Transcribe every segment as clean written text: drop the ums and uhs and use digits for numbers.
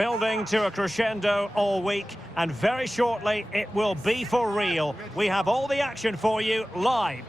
building to a crescendo all week, and very shortly it will be for real. We have all the action for you live.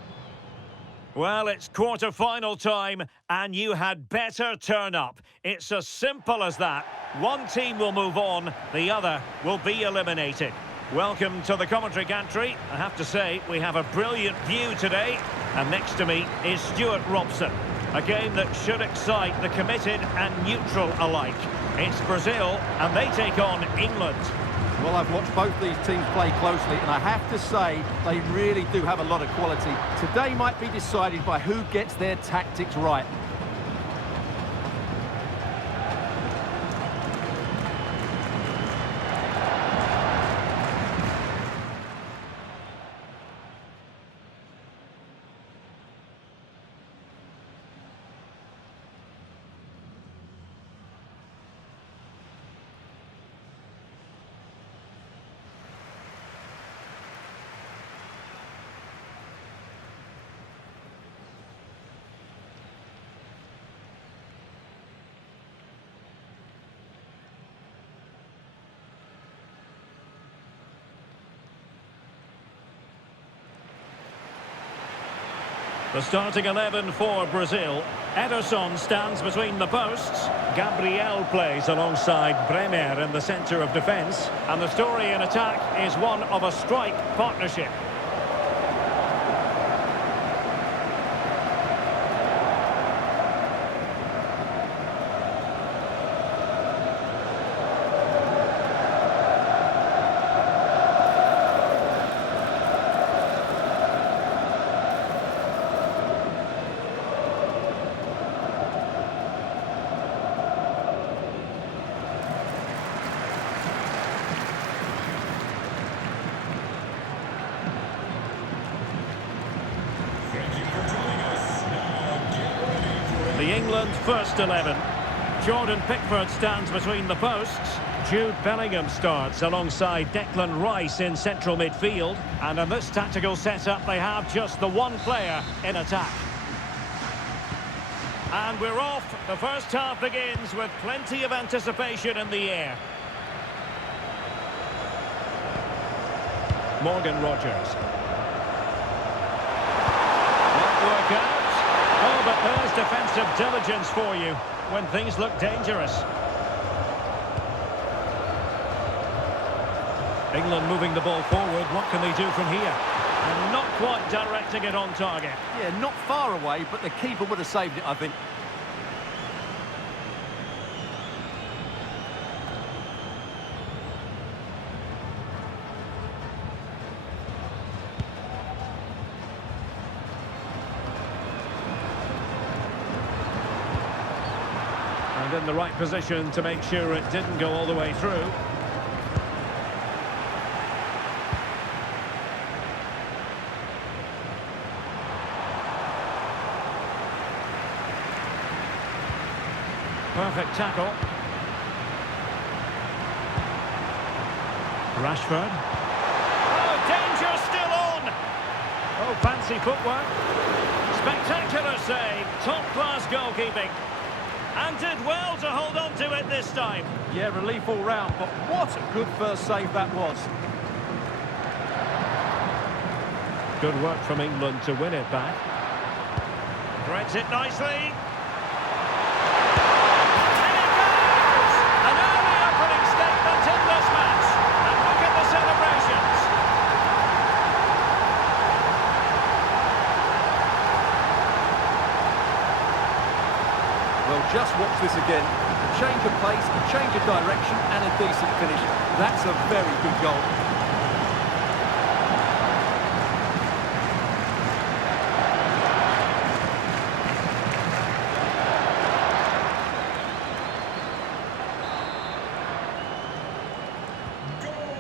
Well, it's quarter-final time, and you had better turn up. It's as simple as that. One team will move on, the other will be eliminated. Welcome to the commentary gantry. I have to say, we have a brilliant view today, and next to me is Stuart Robson. A game that should excite the committed and neutral alike. It's Brazil, and they take on England. Well, I've watched both these teams play closely, and I have to say, they really do have a lot of quality. Today might be decided by who gets their tactics right. The starting 11 for Brazil. Ederson stands between the posts. Gabriel plays alongside Bremer in the centre of defence. And the story in attack is one of a strike partnership. The England first 11. Jordan Pickford stands between the posts. Jude Bellingham starts alongside Declan Rice in central midfield. And in this tactical setup, they have just the one player in attack. And we're off. The first half begins with plenty of anticipation in the air. Morgan Rogers. Not work out. Oh, but there's defensive diligence for you when things look dangerous. England moving the ball forward. What can they do from here? And not quite directing it on target. Yeah, not far away, but the keeper would have saved it, I think. And in the right position to make sure it didn't go all the way through. Perfect tackle. Rashford. Oh, danger still on! Oh, fancy footwork. Spectacular save. Top-class goalkeeping. And did well to hold on to it this time. Yeah, relief all round, but what a good first save that was. Good work from England to win it back. Threads it nicely. And it goes! An early opening statement in this match. And look at the celebrations. Well, just watch this again. A change of pace, a change of direction, and a decent finish. That's a very good goal.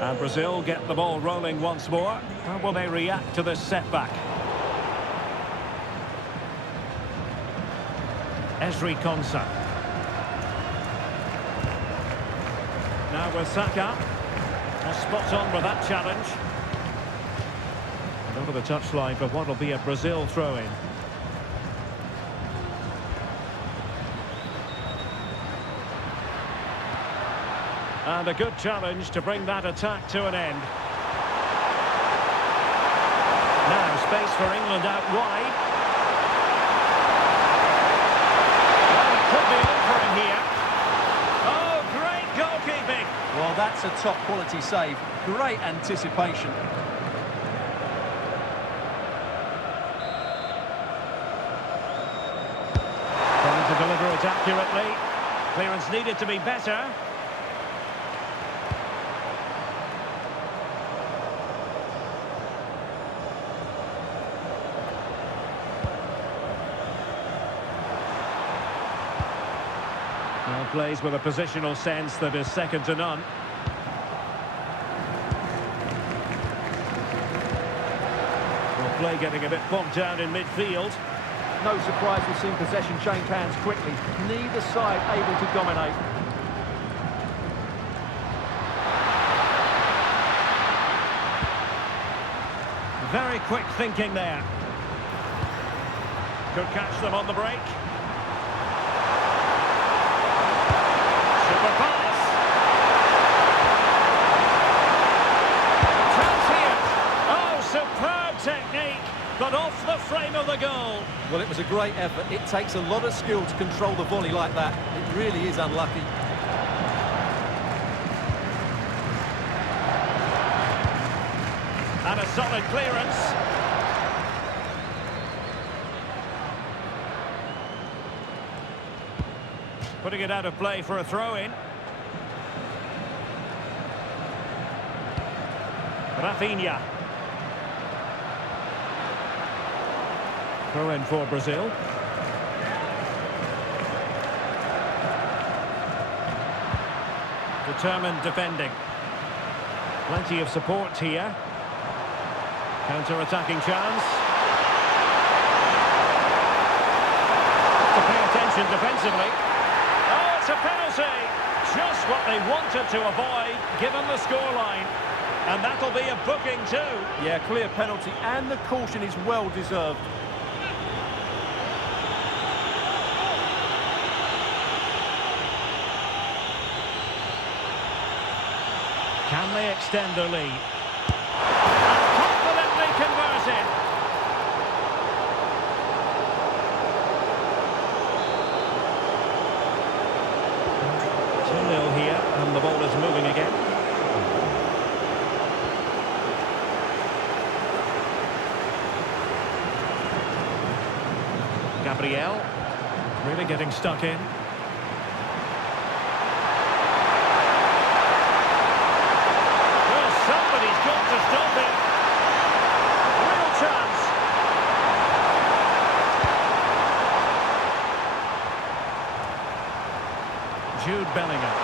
And Brazil get the ball rolling once more. How will they react to this setback? Ezri Konsa. Now with Saka. Spot on with that challenge. And over the touchline for what will be a Brazil throw-in. And a good challenge to bring that attack to an end. Now space for England out wide. Well, it could be over him here. Oh, great goalkeeping. Well, that's a top-quality save. Great anticipation. Trying to deliver it accurately. Clearance needed to be better. Well, plays with a positional sense that is second to none. Well, play getting a bit bogged down in midfield. No surprise we've seen possession change hands quickly. Neither side able to dominate. Very quick thinking there. Could catch them on the break. Super pass. Chance here. Oh, superb technique, but off the frame of the goal. Well, it was a great effort. It takes a lot of skill to control the volley like that. It really is unlucky. And a solid clearance. Putting it out of play for a throw-in. Rafinha. Throw-in for Brazil. Determined defending. Plenty of support here. Counter-attacking chance. To pay attention defensively. Oh, it's a penalty! Just what they wanted to avoid, given the scoreline. And that'll be a booking too. Yeah, clear penalty, and the caution is well deserved. Can they extend their lead? Confidently converted. Here, and the ball is moving again. Gabriel, really getting stuck in. Well, somebody's got to stop it. Real chance. Jude Bellingham.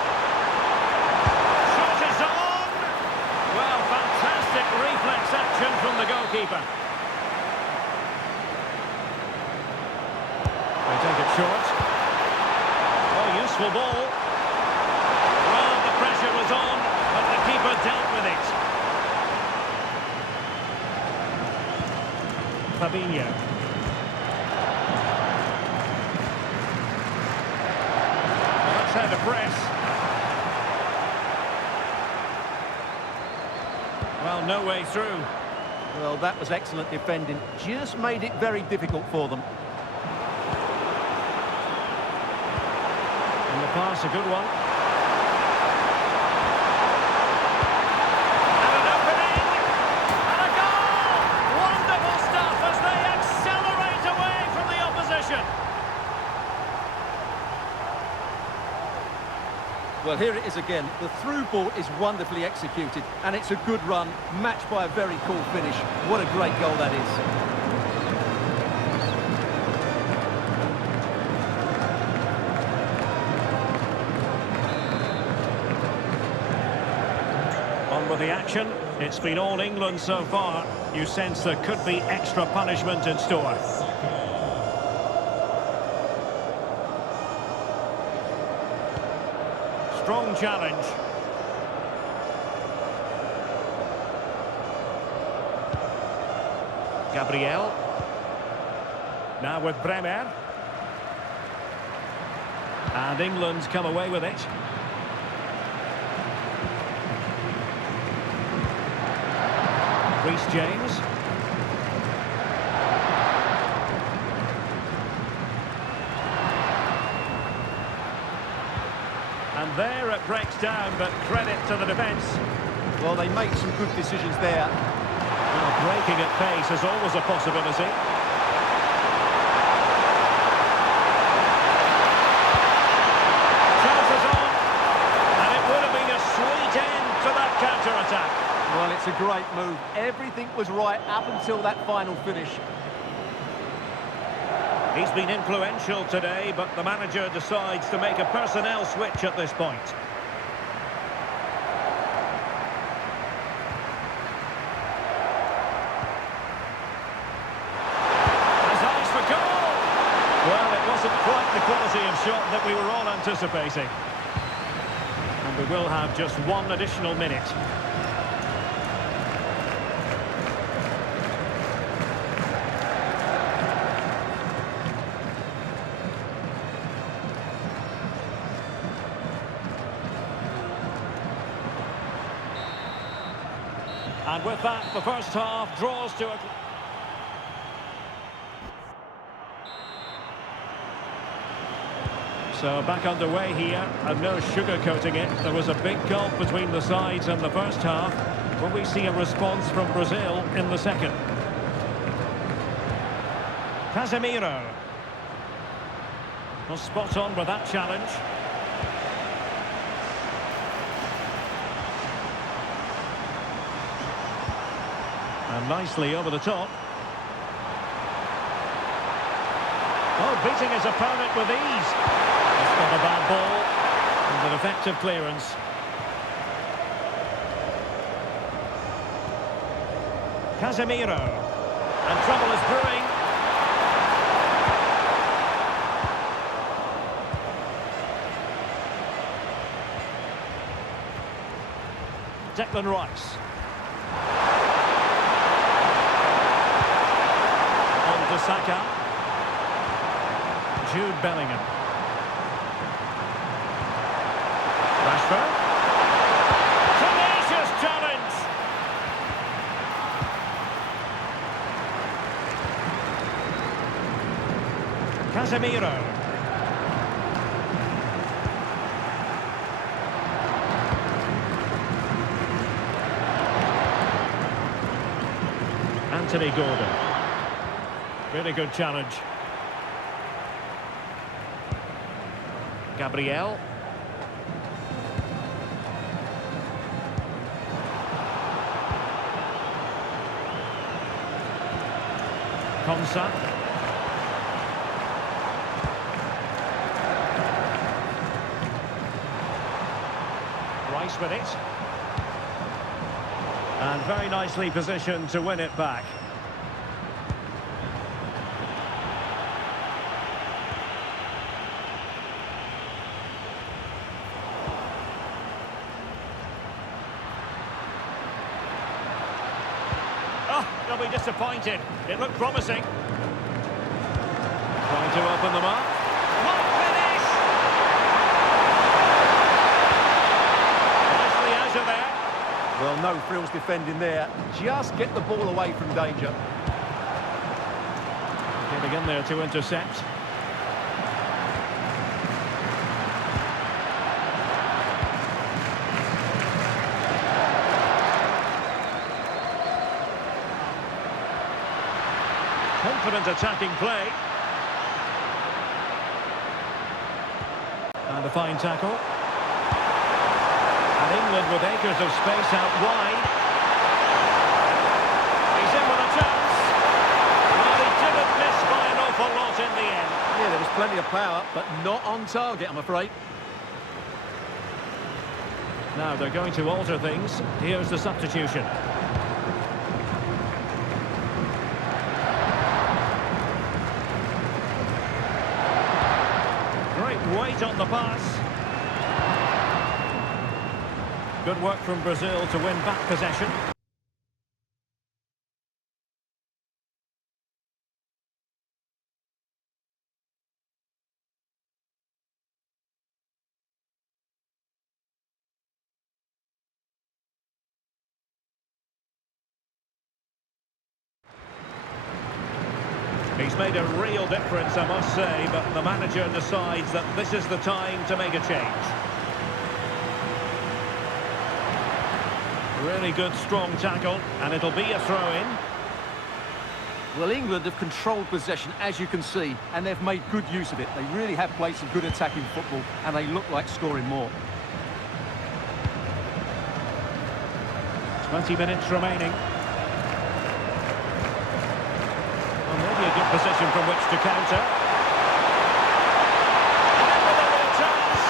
Reflex action from the goalkeeper. They take it short. Oh, useful ball. Well, the pressure was on, but the keeper dealt with it. Fabinho. Well, that's how to press. Well, no way through. Well, that was excellent defending. Just made it very difficult for them. And the pass, a good one. And an opening! And a goal! Wonderful stuff as they accelerate away from the opposition. Well, here it is again. The through ball is wonderfully executed, and it's a good run, matched by a very cool finish. What a great goal that is. On with the action. It's been all England so far. You sense there could be extra punishment in store. Strong challenge. Gabriel. Now with Bremer. And England come away with it. Reece James. And there it breaks down, but credit to the defence. Well, they make some good decisions there. Well, breaking at pace is always a possibility. Chances on, and it would have been a sweet end to that counter-attack. Well, it's a great move. Everything was right up until that final finish. He's been influential today, but the manager decides to make a personnel switch at this point. Has eyes for goal! Well, it wasn't quite the quality of shot that we were all anticipating. And we will have just one additional minute. And with that, the first half draws to a... So back underway here, and no sugarcoating it. There was a big gulf between the sides in the first half. Will we see a response from Brazil in the second? Casemiro. Well, spot on with that challenge. And nicely over the top. Oh, beating his opponent with ease. It's not a bad ball. And an effective clearance. Casemiro. And trouble is brewing. Declan Rice. Saka. Jude Bellingham. Rashford. Tenacious challenge. Casemiro. Anthony Gordon. Really good challenge. Gabriel. Konsa. Rice with it. And very nicely positioned to win it back. They'll be disappointed. It looked promising. Trying to open them up. What finish! Nicely out of there. Well, no frills defending there. Just get the ball away from danger. Getting in there to intercept. Confident attacking play. And a fine tackle. And England with acres of space out wide. He's in with a chance. Well, he didn't miss by an awful lot in the end. Yeah, there was plenty of power, but not on target, I'm afraid. Now they're going to alter things. Here's the substitution. Weight on the pass. Good work from Brazil to win back possession. made a real difference, I must say, but the manager decides that this is the time to make a change. Really good, strong tackle, and it'll be a throw-in. Well, England have controlled possession, as you can see, and they've made good use of it. They really have played some good attacking football, and they look like scoring more. 20 minutes remaining. Well, maybe a good position from which to counter. And with a real chance.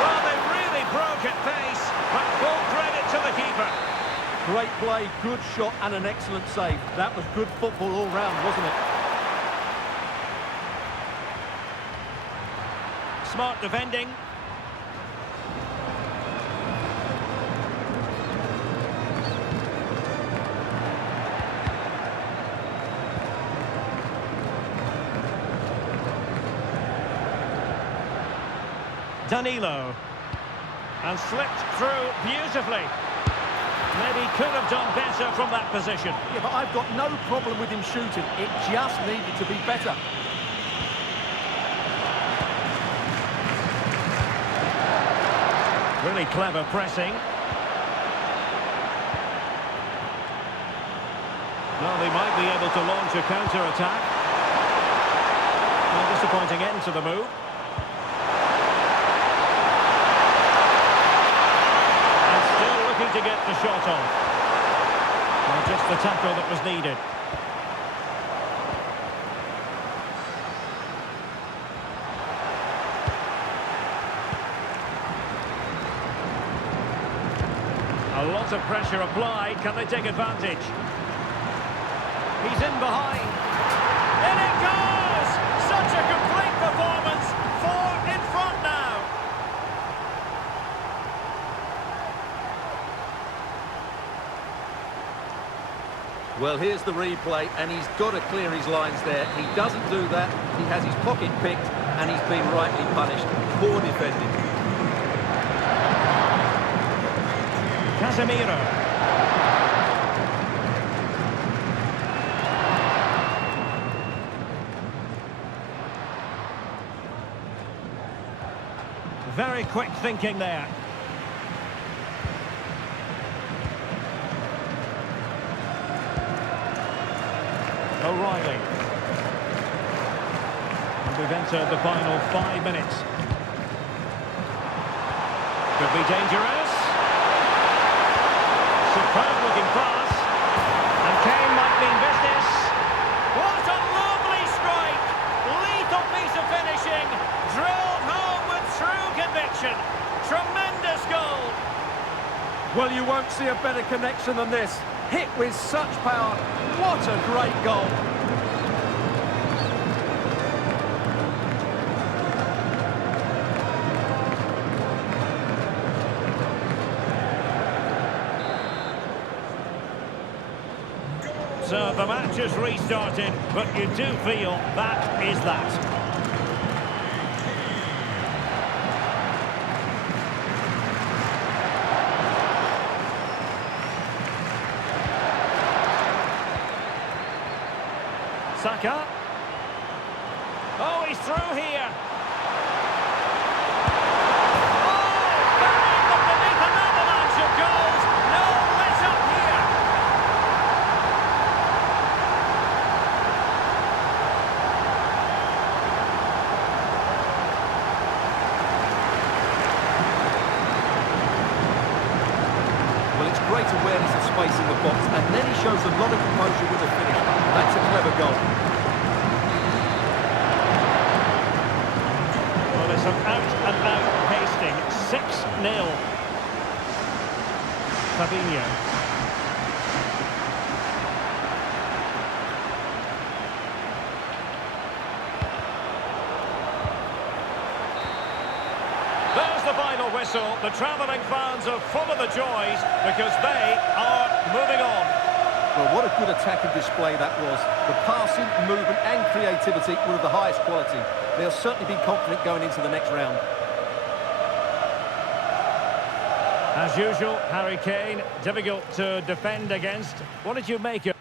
Well, they really broke at pace, but full credit to the keeper. Great play, good shot and an excellent save. That was good football all round, wasn't it? Smart defending. Danilo. And slipped through beautifully. Maybe could have done better from that position. Yeah, but I've got no problem with him shooting. It just needed to be better. Really clever pressing. Well, they might be able to launch a counter-attack. A disappointing end to the move. To get the shot off. Well, just the tackle that was needed. A lot of pressure applied. Can they take advantage? He's in behind. In it goes! Such a complete performance. 4 in front now. Well, here's the replay, and he's got to clear his lines there. He doesn't do that. He has his pocket picked, and he's been rightly punished. Poor defending. Casemiro. Very quick thinking there. O'Reilly. And we've entered the final 5 minutes. Could be dangerous. Superb looking pass. And Kane might mean business. What a lovely strike! Lethal piece of finishing. Drilled home with true conviction. Tremendous goal. Well, you won't see a better connection than this. Hit with such power. What a great goal. So the match has restarted, but you do feel that is that. Saka. Oh, he's through here. Oh, bang! Underneath an avalanche of goals. No let up here. Well, it's great awareness of space in the box, and then he shows a lot of composure with the finish. That's a clever goal. Well, there's some out-and-out pasting. 6-0. Fabinho. There's the final whistle. The travelling fans are full of the joys because they are moving on. Well, what a good attacking display that was. The passing, movement and creativity were of the highest quality. They'll certainly be confident going into the next round. As usual, Harry Kane, difficult to defend against. What did you make of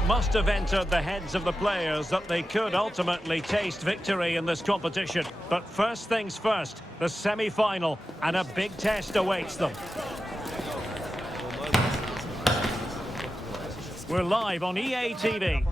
It must have entered the heads of the players that they could ultimately taste victory in this competition. But first things first, the semi-final, and a big test awaits them. We're live on EA TV.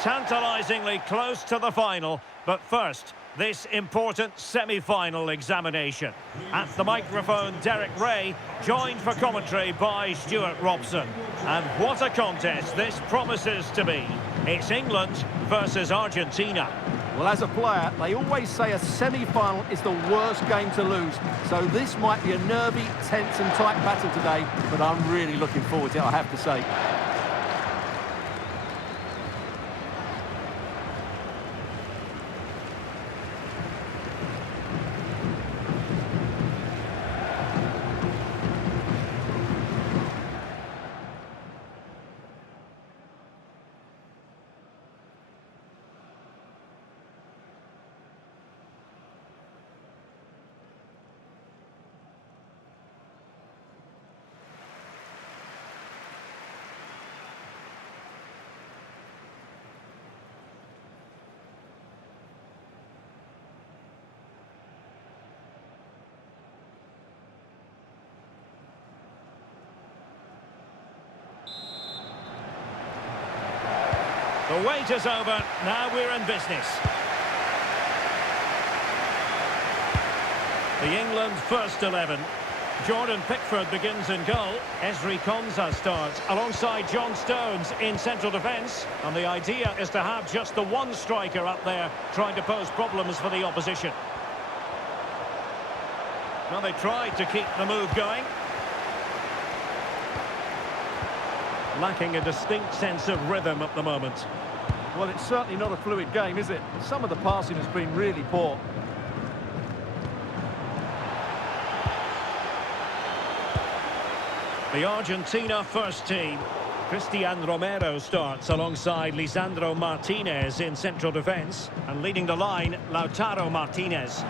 Tantalisingly close to the final, but first, this important semi-final examination. At the microphone, Derek Ray, joined for commentary by Stuart Robson. And what a contest this promises to be. It's England versus Argentina. Well, as a player, they always say a semi-final is the worst game to lose. So this might be a nervy, tense and tight battle today, but I'm really looking forward to it, I have to say. The wait is over, now we're in business. The England first 11. Jordan Pickford begins in goal. Ezri Konsa starts alongside John Stones in central defence. And the idea is to have just the one striker up there trying to pose problems for the opposition. Well, they tried to keep the move going. Lacking a distinct sense of rhythm at the moment. Well, it's certainly not a fluid game, is it? Some of the passing has been really poor. The Argentina first team. Cristian Romero starts alongside Lisandro Martinez in central defence. And leading the line, Lautaro Martinez.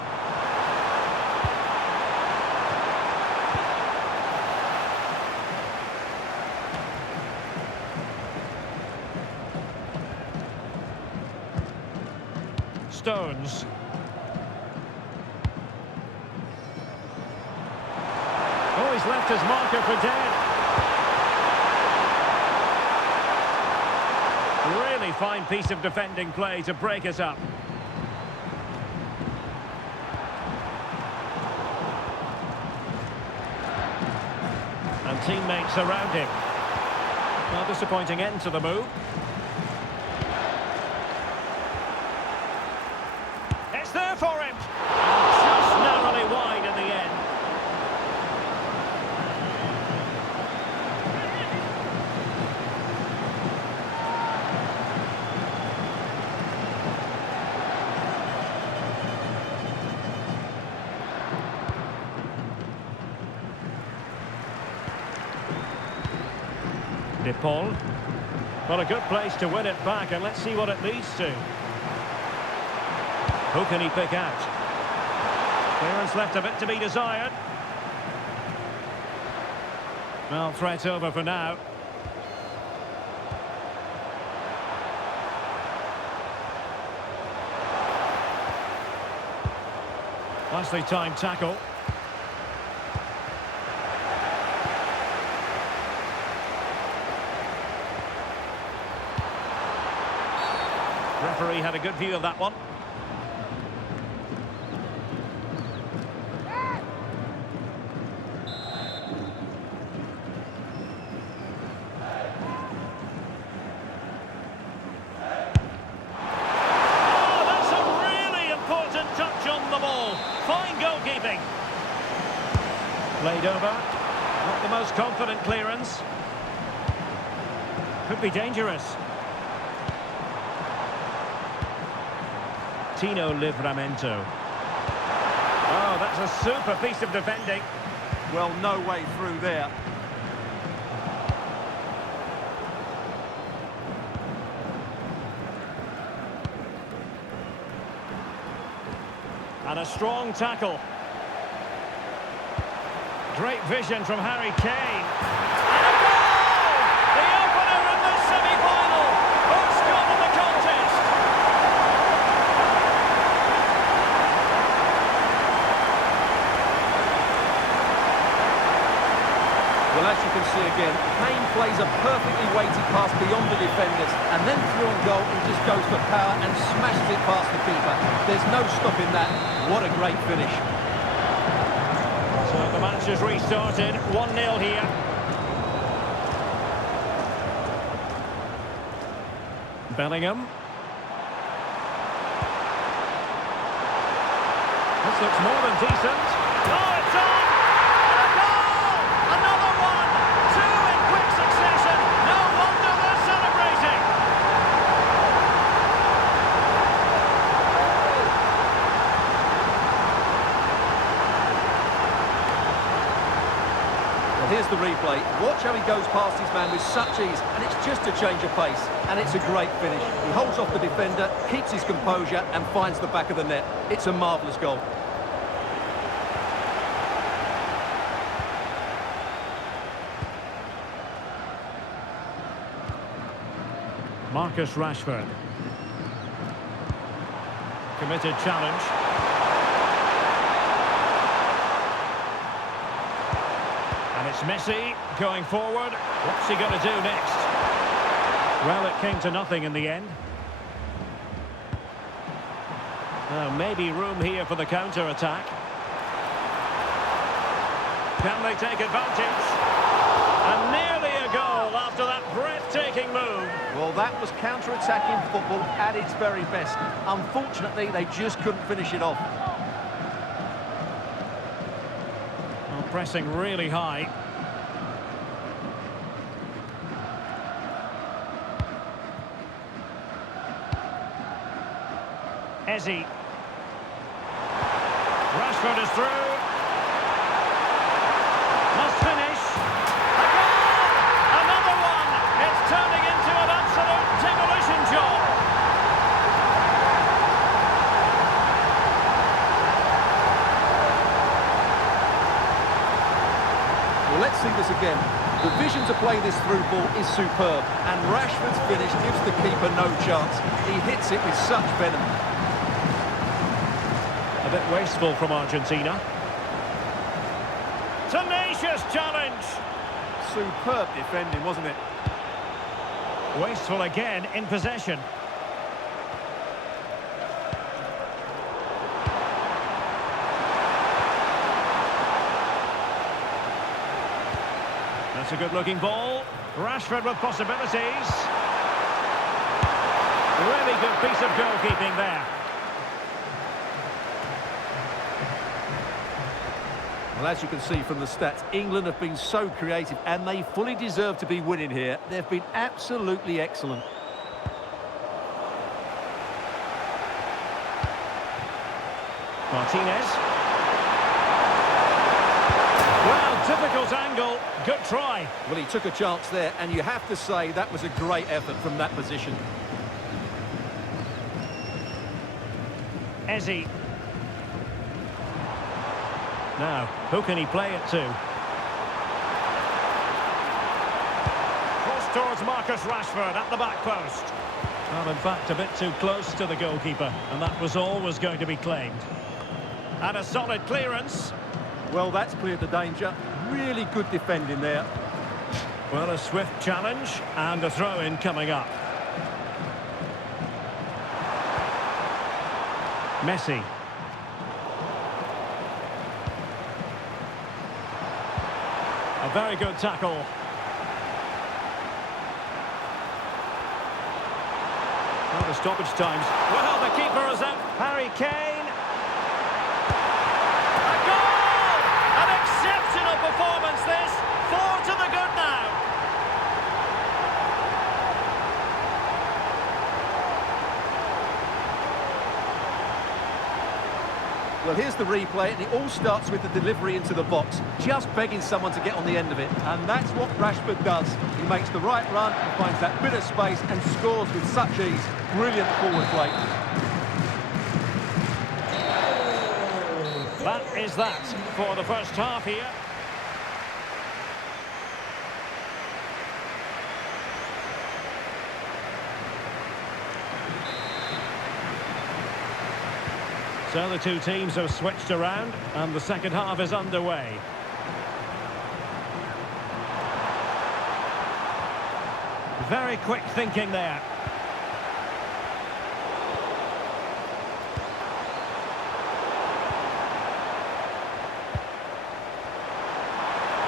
Stones. Oh, he's left his marker for dead. Really fine piece of defending play to break us up. And teammates around him. Well, disappointing end to the move. There for him. Just narrowly wide in the end. De Paul. Well, a good place to win it back, and let's see what it leads to. Who can he pick out? Clearance left a bit to be desired. Well, threat over for now. Nicely timed tackle. Referee had a good view of that one. Played over. Not the most confident clearance. Could be dangerous. Tino Livramento. Oh, that's a super piece of defending. Well, no way through there. And a strong tackle. Great vision from Harry Kane. And a goal! The opener in the semi-final. First goal of the contest. Well, as you can see again, Kane plays a perfectly weighted pass beyond the defenders and then through on goal and just goes for power and smashes it past the keeper. There's no stopping that. What a great finish. So the match has restarted. 1-0 here. Bellingham. This looks more than decent. Oh, it's on! And a goal! Another one! Two in quick succession. No wonder they're celebrating. Well, here's the replay. Watch how he goes past his man with such ease, and it's just a change of pace, and it's a great finish. He holds off the defender, keeps his composure, and finds the back of the net. It's a marvellous goal. Marcus Rashford. Committed challenge. And it's Messi going forward. What's he going to do next? Well, it came to nothing in the end. Now, maybe room here for the counter-attack. Can they take advantage? And nearly a goal after that breathtaking move. Well, that was counter-attacking football at its very best. Unfortunately, they just couldn't finish it off. Well, pressing really high. Ezzy. Rashford is through. Must finish. A goal! Another one! It's turning into an absolute demolition job. Well, let's see this again. The vision to play this through ball is superb, and Rashford's finish gives the keeper no chance. He hits it with such venom. A bit wasteful from Argentina. Tenacious challenge. Superb defending, wasn't it? Wasteful again in possession. That's a good-looking ball. Rashford with possibilities. Really good piece of goalkeeping there. Well, as you can see from the stats, England have been so creative and they fully deserve to be winning here. They've been absolutely excellent. Martinez. Well, difficult angle. Good try. Well, he took a chance there, and you have to say that was a great effort from that position. Ezzy. Now, who can he play it to? Cross towards Marcus Rashford at the back post. Well, in fact, a bit too close to the goalkeeper, and that was always going to be claimed. And a solid clearance. Well, that's cleared the danger. Really good defending there. Well, a swift challenge, and a throw-in coming up. Messi. A very good tackle. Well, the stoppage times. Well, the keeper is out. Harry Kane. A goal! An exceptional performance, this. 4 to the good now. Well, here's the replay, and it all starts with the delivery into the box, just begging someone to get on the end of it. And that's what Rashford does. He makes the right run, and finds that bit of space, and scores with such ease. Brilliant forward play. That is that for the first half here. So the two teams have switched around and the second half is underway. Very quick thinking there.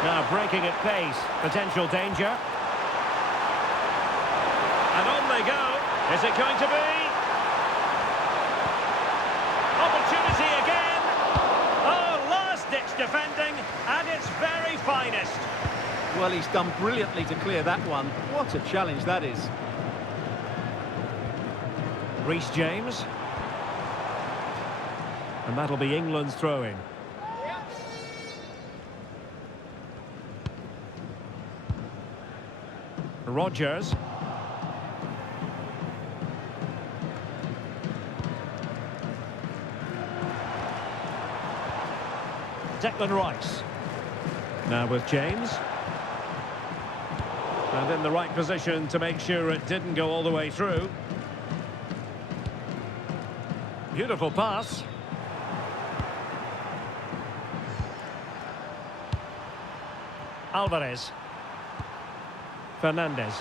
Now breaking at pace, potential danger. And on they go. Is it going to be? Opportunity again. Oh, last-ditch defending at its very finest. Well, he's done brilliantly to clear that one. What a challenge that is. Reece James. And that'll be England's throw-in. Rodgers. Declan Rice. Now with James. And in the right position to make sure it didn't go all the way through. Beautiful pass. Alvarez. Fernandez.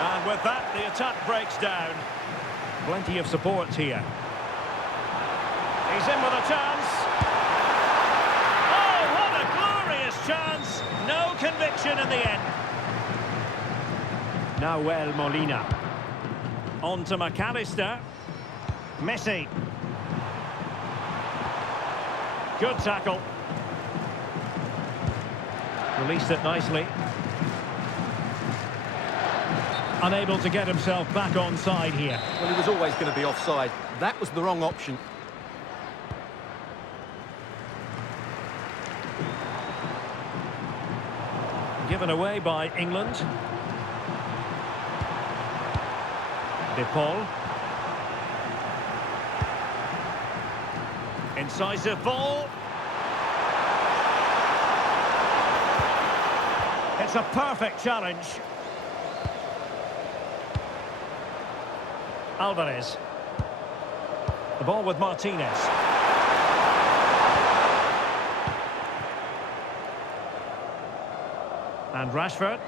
And with that, the attack breaks down. Plenty of support here. He's in with a chance. Oh, what a glorious chance. No conviction in the end. Nahuel Molina. On to McAllister. Messi. Good tackle. Released it nicely. Unable to get himself back onside here. Well, he was always going to be offside. That was the wrong option. Given away by England. De Paul. Incisive ball. It's a perfect challenge. Alvarez. The ball with Martinez. And Rashford.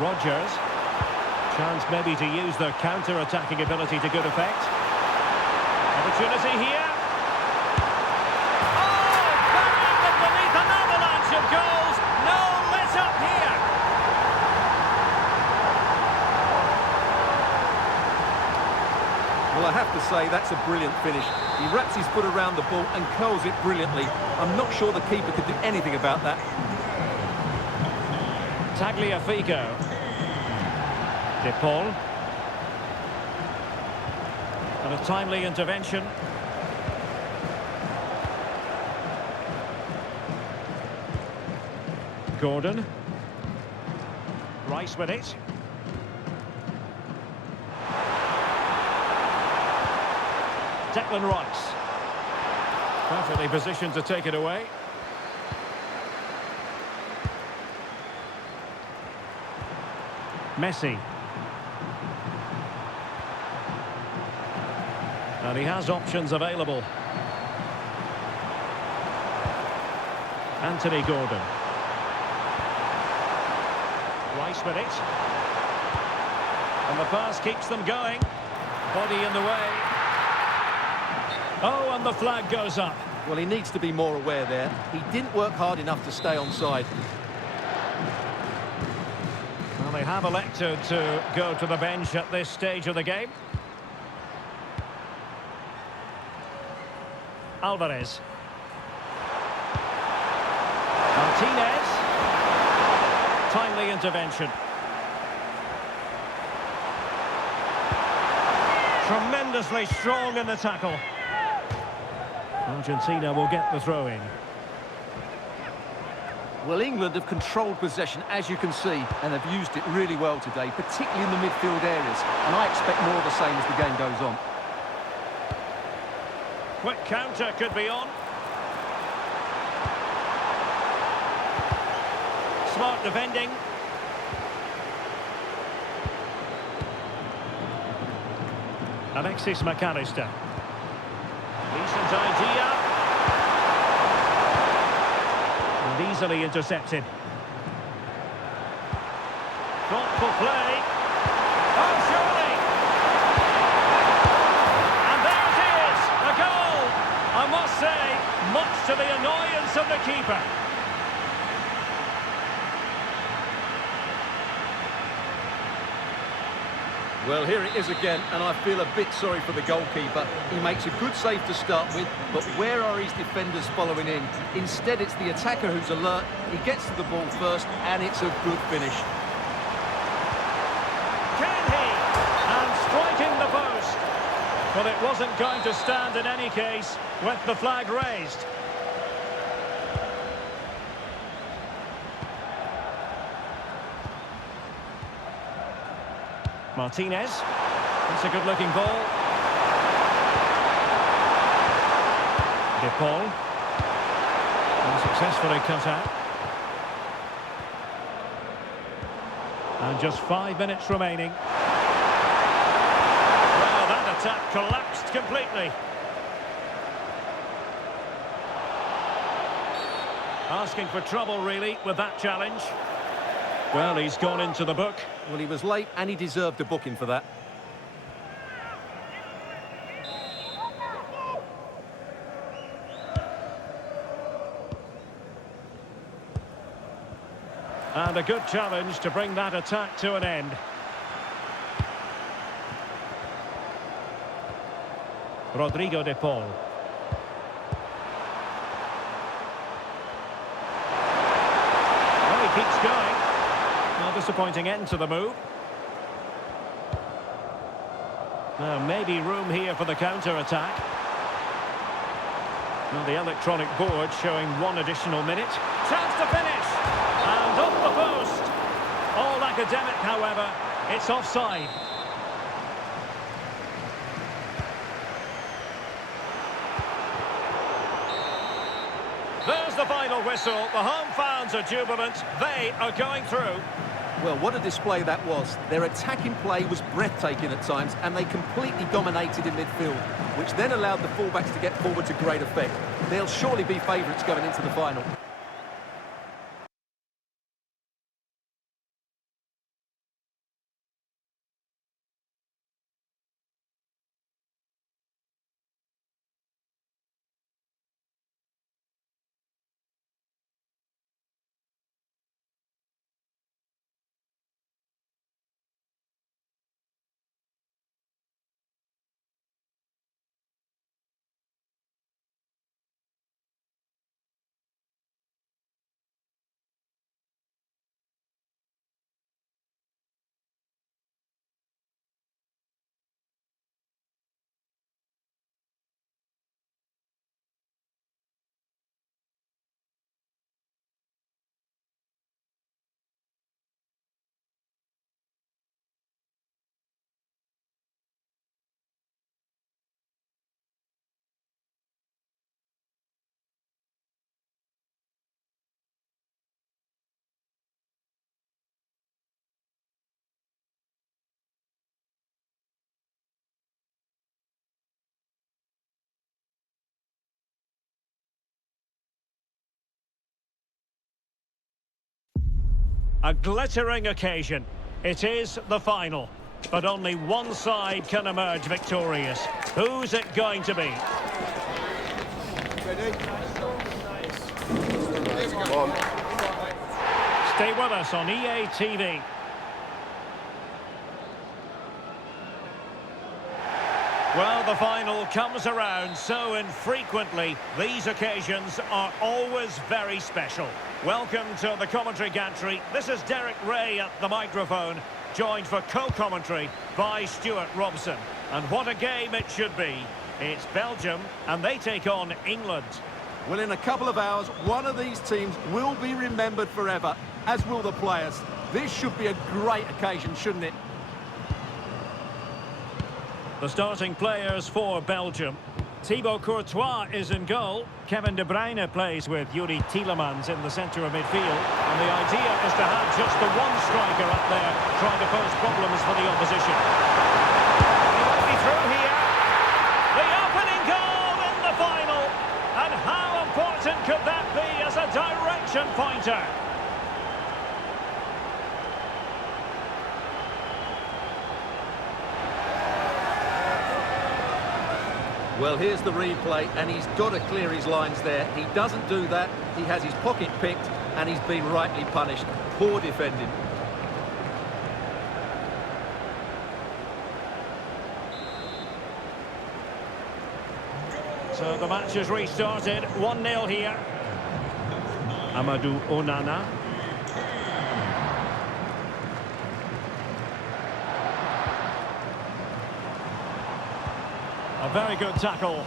Rodgers. Chance maybe to use their counter-attacking ability to good effect. Opportunity here. Oh! Buried beneath an avalanche of goals. No let up here. Well, I have to say, that's a brilliant finish. He wraps his foot around the ball and curls it brilliantly. I'm not sure the keeper could do anything about that. Tagliafico. De Paul. And a timely intervention. Gordon. Rice with it. Declan Rice. Perfectly positioned to take it away. Messi. And he has options available. Anthony Gordon. Rice with it. And the pass keeps them going. Body in the way. Oh, and the flag goes up. Well, he needs to be more aware there. He didn't work hard enough to stay onside. Well, they have elected to go to the bench at this stage of the game. Alvarez. Martinez. Timely intervention. Tremendously strong in the tackle. Argentina will get the throw-in. Well, England have controlled possession, as you can see, and have used it really well today, particularly in the midfield areas. And I expect more of the same as the game goes on. Quick counter could be on. Smart defending. Alexis McAllister. Decent idea. And easily intercepted. Thoughtful play. Oh, surely! And there it is, a goal! I must say, much to the annoyance of the keeper. Well, here it is again, and I feel a bit sorry for the goalkeeper. He makes a good save to start with, but where are his defenders following in? Instead, it's the attacker who's alert. He gets to the ball first, and it's a good finish. Can he? And striking the post. Well, it wasn't going to stand in any case with the flag raised. Martinez. It's a good-looking ball. De Paul. Unsuccessfully cut out. And just 5 minutes remaining. Well, that attack collapsed completely. Asking for trouble, really, with that challenge. Well, he's gone into the book. Well, he was late, and he deserved a booking for that. And a good challenge to bring that attack to an end. Rodrigo De Paul. Well, he keeps going. No disappointing end to the move. Now, maybe room here for the counter-attack. Well, the electronic board showing 1 additional minute. Chance to finish! And off the post! All academic, however, it's offside. There's the final whistle. The home fans are jubilant. They are going through. Well, what a display that was. Their attacking play was breathtaking at times, and they completely dominated in midfield, which then allowed the fullbacks to get forward to great effect. They'll surely be favourites going into the final. A glittering occasion. It is the final. But only one side can emerge victorious. Who's it going to be? Ready? Stay with us on EA TV. Well, the final comes around so infrequently. These occasions are always very special. Welcome to the commentary gantry. This is Derek Ray at the microphone, joined for co-commentary by Stuart Robson. And what a game it should be. It's Belgium, and they take on England. Well, in a couple of hours, one of these teams will be remembered forever, as will the players. This should be a great occasion, shouldn't it? The starting players for Belgium. Thibaut Courtois is in goal. Kevin De Bruyne plays with Yuri Tielemans in the centre of midfield. And the idea is to have just the one striker up there trying to pose problems for the opposition. He might be through here. The opening goal in the final. And how important could that be as a direction pointer? Well, here's the replay, and he's got to clear his lines there. He doesn't do that. He has his pocket picked, and he's been rightly punished. Poor defending. So the match has restarted. 1-0 here. Amadou Onana. A very good tackle.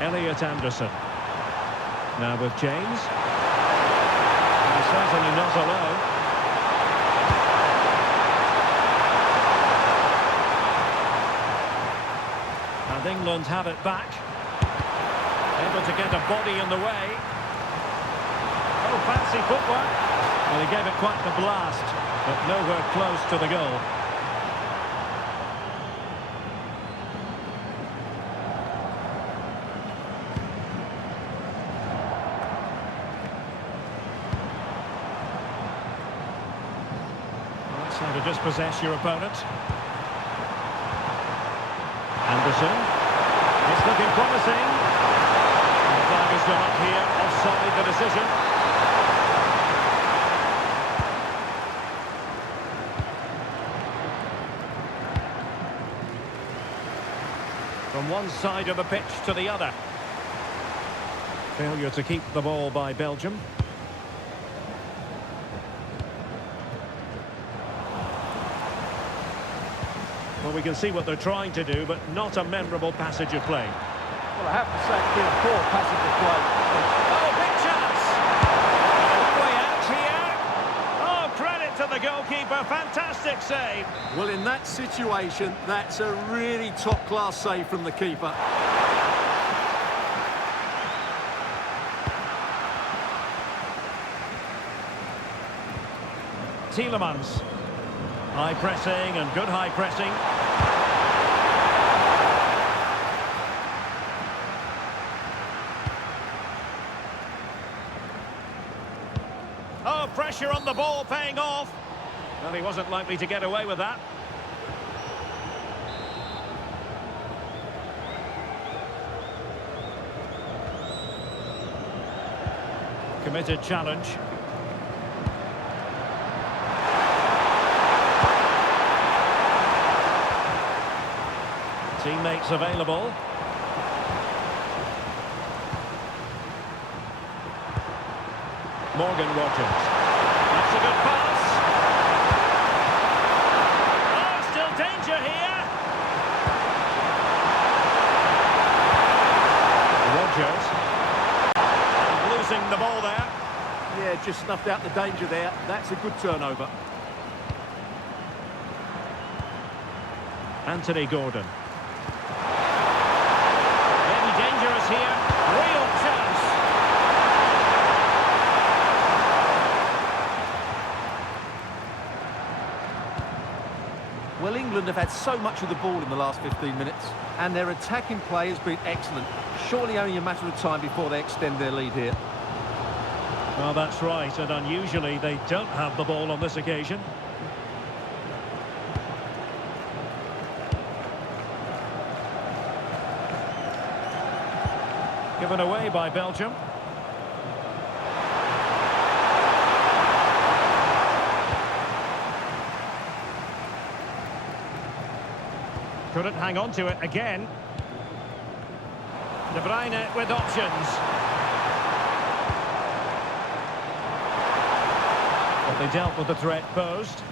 Elliot Anderson. Now with James. He's certainly not alone. And England have it back. Able to get a body in the way. Oh, fancy footwork. Well, he gave it quite the blast, but nowhere close to the goal. That's how to dispossess your opponent. Anderson. It's looking promising. The flag has gone up here. Offside the decision. From one side of the pitch to the other. Failure to keep the ball by Belgium. Well, we can see what they're trying to do, but not a memorable passage of play. Well, I have to say it's been a poor passage of play. Oh, big chance! Way out here. Oh, credit to the goalkeeper. Fantastic save. Well, in that situation, that's a really top-class save from the keeper. Tielemans. High pressing and good high pressing. Oh, pressure on the ball paying off. Well, he wasn't likely to get away with that. Committed challenge. Teammates available. Morgan Rogers. That's a good pass. Oh, still danger here. Rogers. And losing the ball there. Yeah, just snuffed out the danger there. That's a good turnover. Anthony Gordon. Dangerous here, real chance. Well, England have had so much of the ball in the last 15 minutes, and their attacking play has been excellent. Surely only a matter of time before they extend their lead here. Well, that's right, and unusually they don't have the ball on this occasion. Given away by Belgium. Couldn't hang on to it again. De Bruyne with options. But they dealt with the threat posed.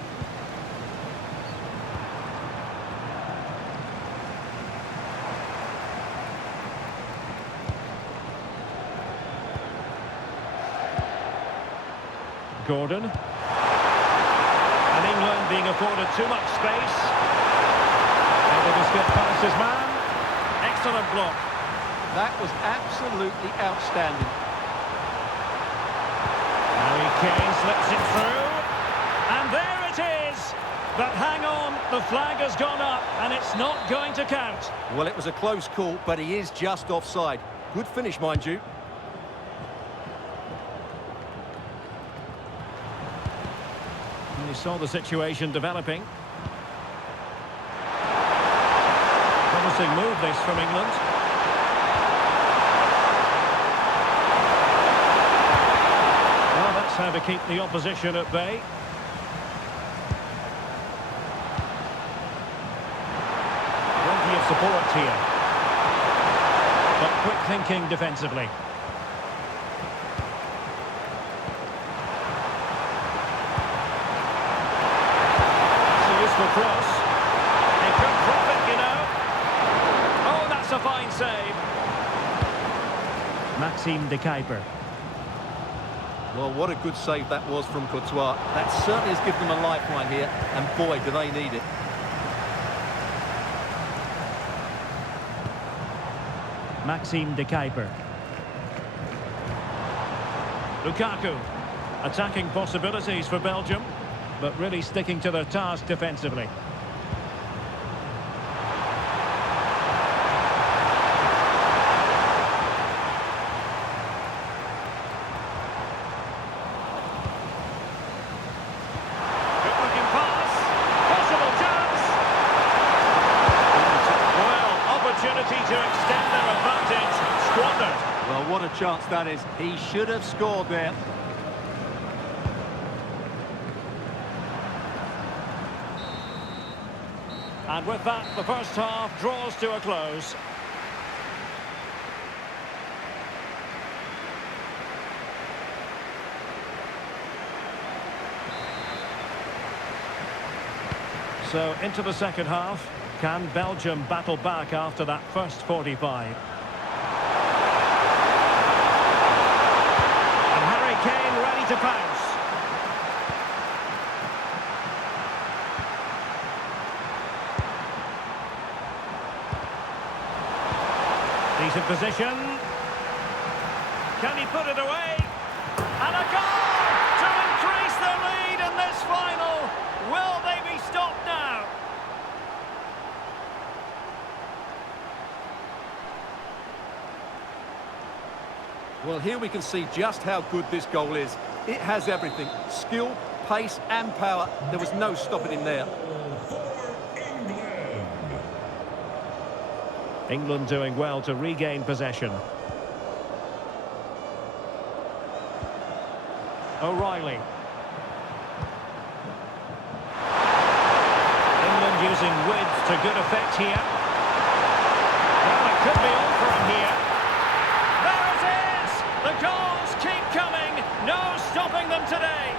Gordon. And England being afforded too much space. Able to skip past his man. Excellent block. That was absolutely outstanding. Harry Kane slips it through. And there it is. But hang on, the flag has gone up and it's not going to count. Well, it was a close call, but he is just offside. Good finish, mind you. And he saw the situation developing. Promising move this from England. Well, that's how to keep the opposition at bay. Plenty of support here. But quick thinking defensively. That's a useful cross. It could drop it, you know. Oh, that's a fine save. Maxime de Kuiper. Well, what a good save that was from Courtois. That certainly has given them a lifeline here, and boy, do they need it. Maxime de Kuiper. Lukaku. Attacking possibilities for Belgium, but really sticking to their task defensively. Good-looking pass. Possible chance. Well, opportunity to extend their advantage. Squandered. Well, what a chance that is. He should have scored there. And with that, the first half draws to a close. So, into the second half. Can Belgium battle back after that first 45? And Harry Kane ready to pounce. Decent position. Can he put it away? And a goal to increase the lead in this final. Will they be stopped now? Well, here we can see just how good this goal is. It has everything. Skill, pace and power. There was no stopping him there. England doing well to regain possession. O'Reilly. England using width to good effect here. Well, it could be all for him here. There it is! The goals keep coming. No stopping them today.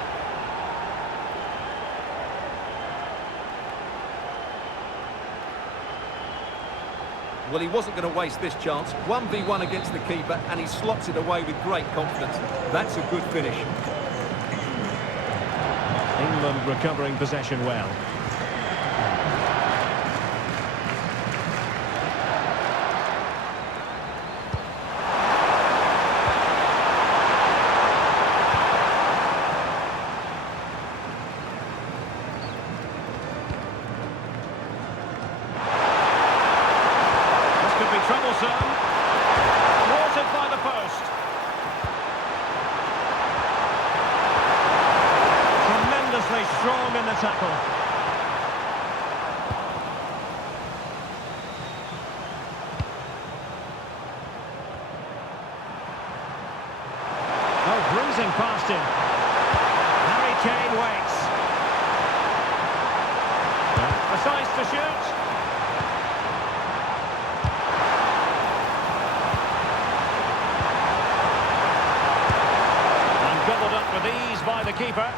Well, he wasn't going to waste this chance. 1v1 against the keeper, and he slots it away with great confidence. That's a good finish. England recovering possession well. Troublesome. Thwarted by the post. Tremendously strong in the tackle. Oh, bruising past him. Harry Kane waits. Precise to shoot. With ease by the keeper.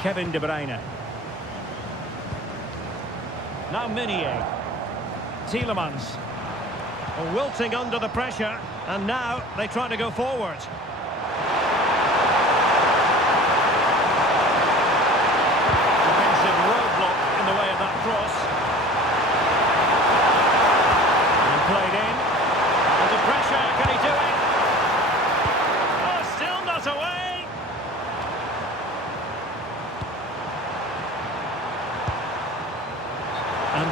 Kevin De Bruyne. Now Meunier. Tielemans. Wilting under the pressure, and now they try to go forward. Defensive roadblock in the way of that cross. And played in. Under pressure, can he do it? Away.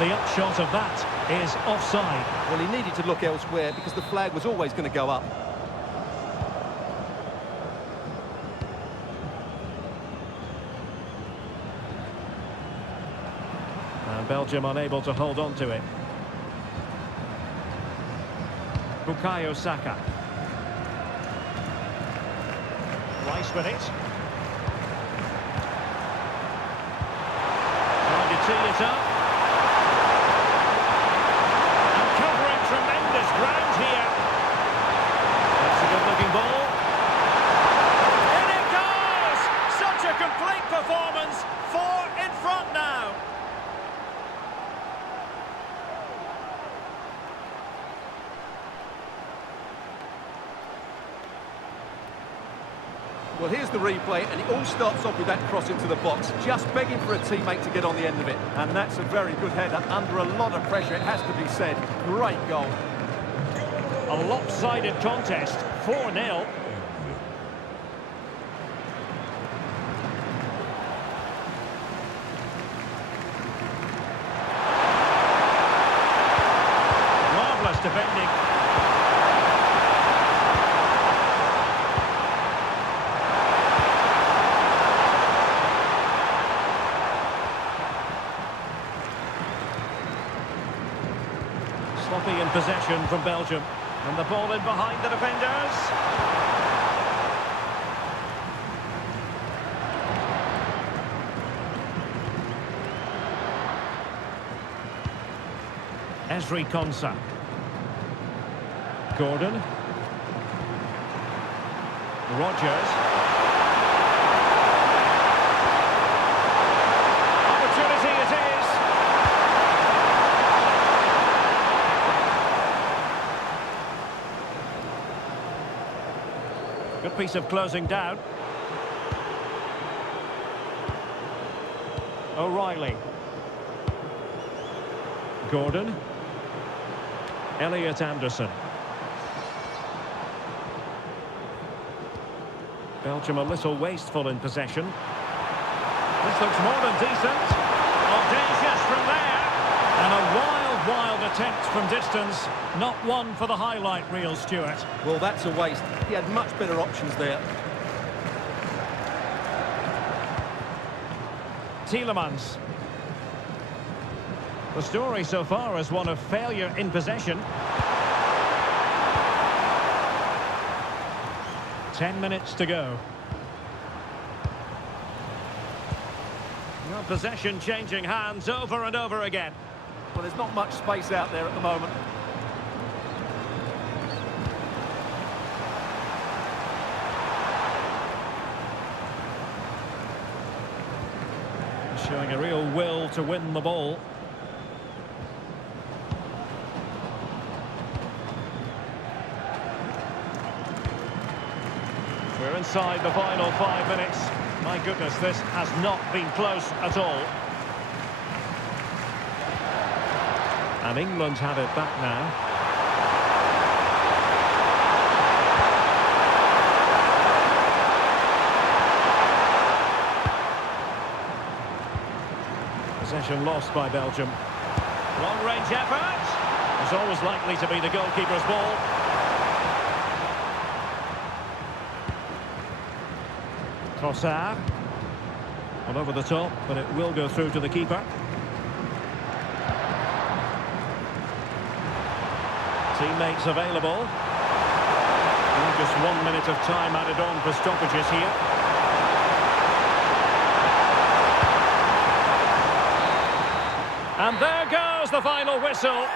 the upshot of that is offside. Well, he needed to look elsewhere because the flag was always going to go up. And Belgium unable to hold on to it. Bukayo Saka. Rice with it. Trying to tee it up. And covering tremendous ground here. That's a good-looking ball. In it goes! Such a complete performance. 4 in front now. Well, here's the replay, and it all starts off with that cross into the box, just begging for a teammate to get on the end of it. And that's a very good header, under a lot of pressure, it has to be said. Great goal. A lopsided contest, 4-0. Marvellous defending. Sloppy in possession from Belgium. And the ball in behind the defenders. Ezri Konsa. Gordon. Rogers. Opportunity it is. Good piece of closing down. O'Reilly. Gordon. Elliot Anderson. Belgium a little wasteful in possession. This looks more than decent. Audacious from there. And a wild attempt from distance. Not one for the highlight reel, Stuart. Well, that's a waste. He had much better options there. Tielemans. The story so far is one of failure in possession. 10 minutes to go. Well, possession changing hands over and over again. Well, there's not much space out there at the moment. Showing a real will to win the ball. We're inside the final 5 minutes. My goodness, this has not been close at all. And England have it back now. Possession lost by Belgium. Long-range effort. It's always likely to be the goalkeeper's ball. Trossard. Well, over the top, but it will go through to the keeper. Teammates available. And just 1 minute of time added on for stoppages here. And there goes the final whistle.